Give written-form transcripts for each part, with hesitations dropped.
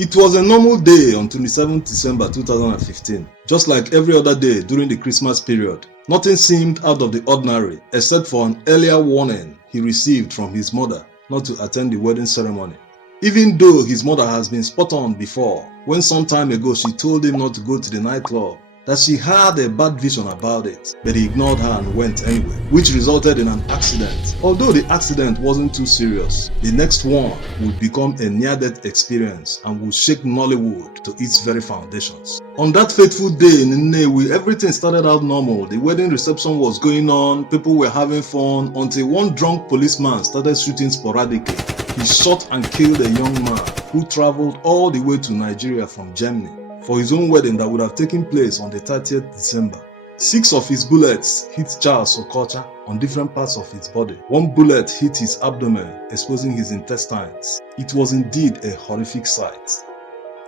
It was a normal day on 27 December 2015, just like every other day during the Christmas period. Nothing seemed out of the ordinary except for an earlier warning he received from his mother not to attend the wedding ceremony. Even though his mother has been spot on before, when some time ago she told him not to go to the nightclub, that she had a bad vision about it, but he ignored her and went anyway, which resulted in an accident. Although the accident wasn't too serious, the next one would become a near-death experience and would shake Nollywood to its very foundations. On that fateful day in Nnewi, everything started out normal. The wedding reception was going on, people were having fun, until one drunk policeman started shooting sporadically. He shot and killed a young man who traveled all the way to Nigeria from Germany for his own wedding that would have taken place on the 30th December. 6 of his bullets hit Charles Okocha on different parts of his body. One bullet hit his abdomen, exposing his intestines. It was indeed a horrific sight.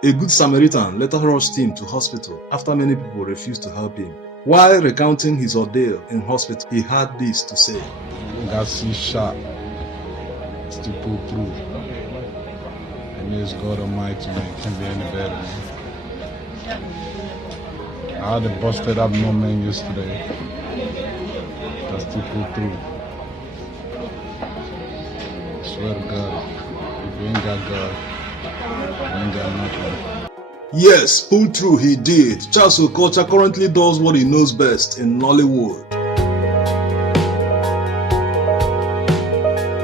A good Samaritan later rushed him to hospital after many people refused to help him. While recounting his ordeal in hospital, he had this to say. Got C shot to pull through. And it's God Almighty, man. Can't be any better, man. I had a busted up no man yesterday. That's to pull through. I swear to God, if you ain't got God, you ain't got nothing. Yes, pull through he did. Charles Okocha currently does what he knows best in Nollywood.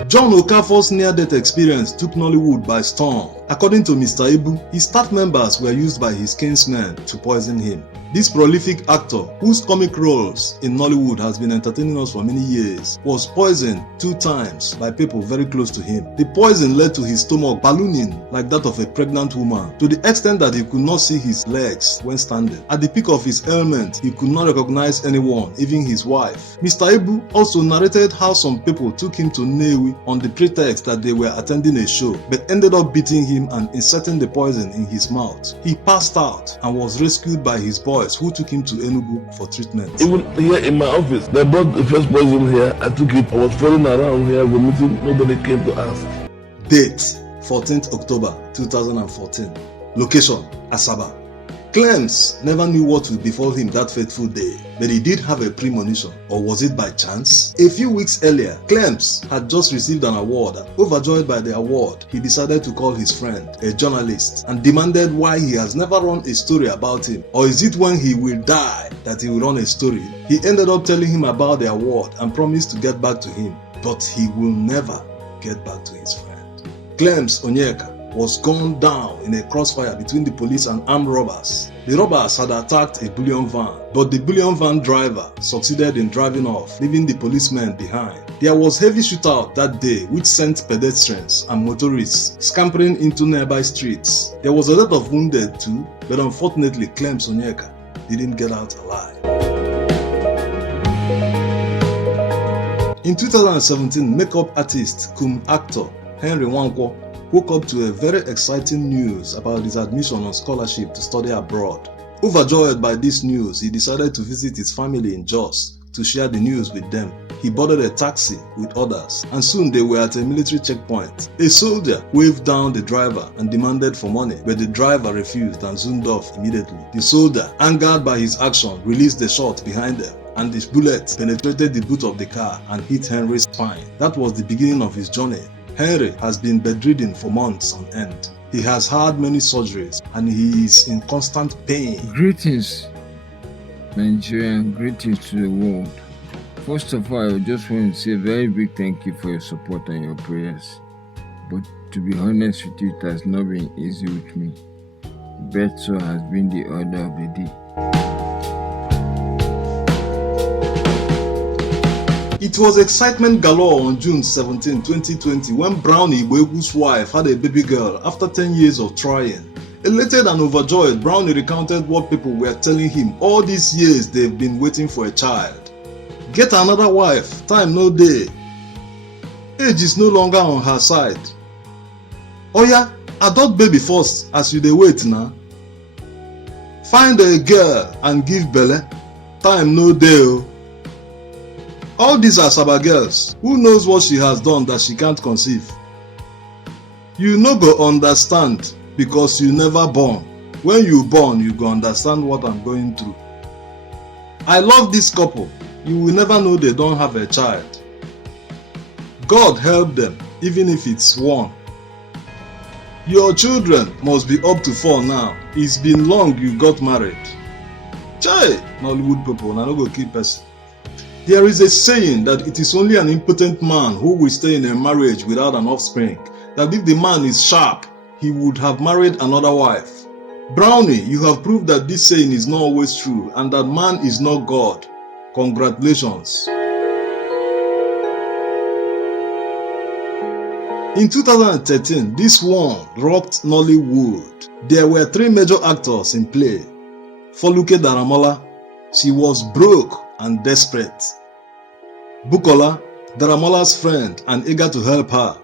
John Okafor's near-death experience took Nollywood by storm. According to Mr. Ibu, his staff members were used by his kinsmen to poison him. This prolific actor, whose comic roles in Nollywood has been entertaining us for many years, was poisoned 2 times by people very close to him. The poison led to his stomach ballooning like that of a pregnant woman, to the extent that he could not see his legs when standing. At the peak of his ailment, he could not recognize anyone, even his wife. Mr. Ibu also narrated how some people took him to Nnewi on the pretext that they were attending a show, but ended up beating him and inserting the poison in his mouth. He passed out and was rescued by his boys, who took him to Enugu for treatment. Even here in my office, they brought the first poison here. I took it. I was falling around here vomiting. Nobody came to ask. Date 14th October 2014. Location Asaba. Clems never knew what would befall him that fateful day, but he did have a premonition, or was it by chance? A few weeks earlier, Clems had just received an award, and overjoyed by the award, he decided to call his friend, a journalist, and demanded why he has never run a story about him, or is it when he will die that he will run a story? He ended up telling him about the award and promised to get back to him, but he will never get back to his friend. Clems Onyeka was gunned down in a crossfire between the police and armed robbers. The robbers had attacked a bullion van, but the bullion van driver succeeded in driving off, leaving the policemen behind. There was heavy shootout that day, which sent pedestrians and motorists scampering into nearby streets. There was a lot of wounded too, but unfortunately Clems Onyeka didn't get out alive. In 2017, makeup artist cum actor Henry Nwankwo woke up to a very exciting news about his admission on scholarship to study abroad. Overjoyed by this news, he decided to visit his family in Jos to share the news with them. He boarded a taxi with others, and soon they were at a military checkpoint. A soldier waved down the driver and demanded for money, but the driver refused and zoomed off immediately. The soldier, angered by his action, released the shot behind them, and the bullet penetrated the boot of the car and hit Henry's spine. That was the beginning of his journey. Henry has been bedridden for months on end. He has had many surgeries and he is in constant pain. Greetings, Nigerian, greetings to the world. First of all, I just want to say a very big thank you for your support and your prayers. But to be honest with you, it has not been easy with me. But so has been the order of the day. It was excitement galore on June 17, 2020 when Brown Igboegwu's wife had a baby girl after 10 years of trying. Elated and overjoyed, Brownie recounted what people were telling him all these years they've been waiting for a child. Get another wife, time no day. Age is no longer on her side. Oya, adopt baby first as you dey wait now. Find a girl and give belle, time no dey o. All these are Saba girls. Who knows what she has done that she can't conceive? You no go understand. because you never born. When you born, you go understand what I'm going through. I love this couple. You will never know they don't have a child. God help them, even if it's one. Your children must be up to 4 now. It's been long you got married. Chai, Nollywood people, na no go keep person. There is a saying that it is only an impotent man who will stay in a marriage without an offspring. That if the man is sharp, he would have married another wife. Brownie, you have proved that this saying is not always true and that man is not God. Congratulations. In 2013, this one rocked Nollywood. There were 3 major actors in play. Foluke Daramola, she was broke and desperate. Bukola, Daramola's friend and eager to help her.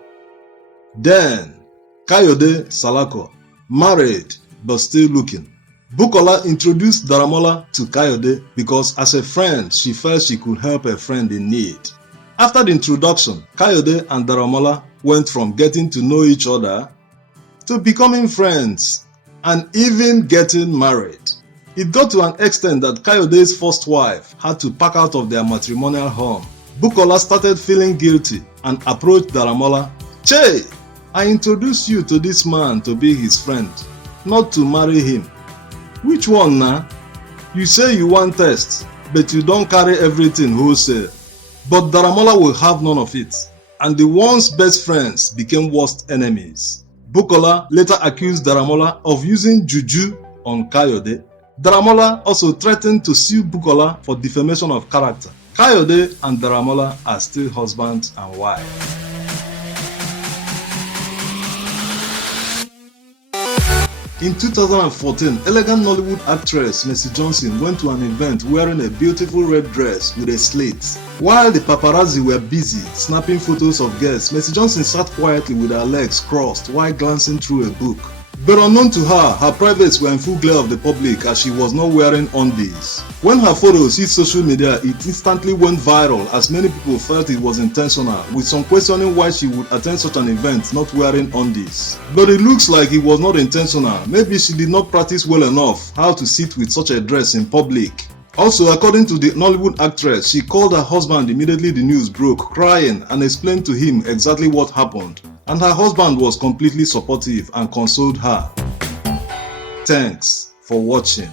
Then, Kayode Salako, married but still looking. Bukola introduced Daramola to Kayode because as a friend, she felt she could help a friend in need. After the introduction, Kayode and Daramola went from getting to know each other to becoming friends and even getting married. It got to an extent that Kayode's first wife had to pack out of their matrimonial home. Bukola started feeling guilty and approached Daramola. Che, I introduced you to this man to be his friend, not to marry him. Which one now? You say you want test, but you don't carry everything wholesale. But Daramola will have none of it, and the once best friends became worst enemies. Bukola later accused Daramola of using juju on Kayode. Daramola also threatened to sue Bukola for defamation of character. Kayode and Daramola are still husband and wife. In 2014, elegant Nollywood actress Mercy Johnson went to an event wearing a beautiful red dress with a slit. While the paparazzi were busy snapping photos of guests, Mercy Johnson sat quietly with her legs crossed while glancing through a book. But unknown to her, her privates were in full glare of the public as she was not wearing undies. When her photos hit social media, it instantly went viral as many people felt it was intentional, with some questioning why she would attend such an event not wearing undies. But it looks like it was not intentional. Maybe she did not practice well enough how to sit with such a dress in public. Also, according to the Nollywood actress, she called her husband immediately the news broke, crying, and explained to him exactly what happened. And her husband was completely supportive and consoled her. Thanks for watching.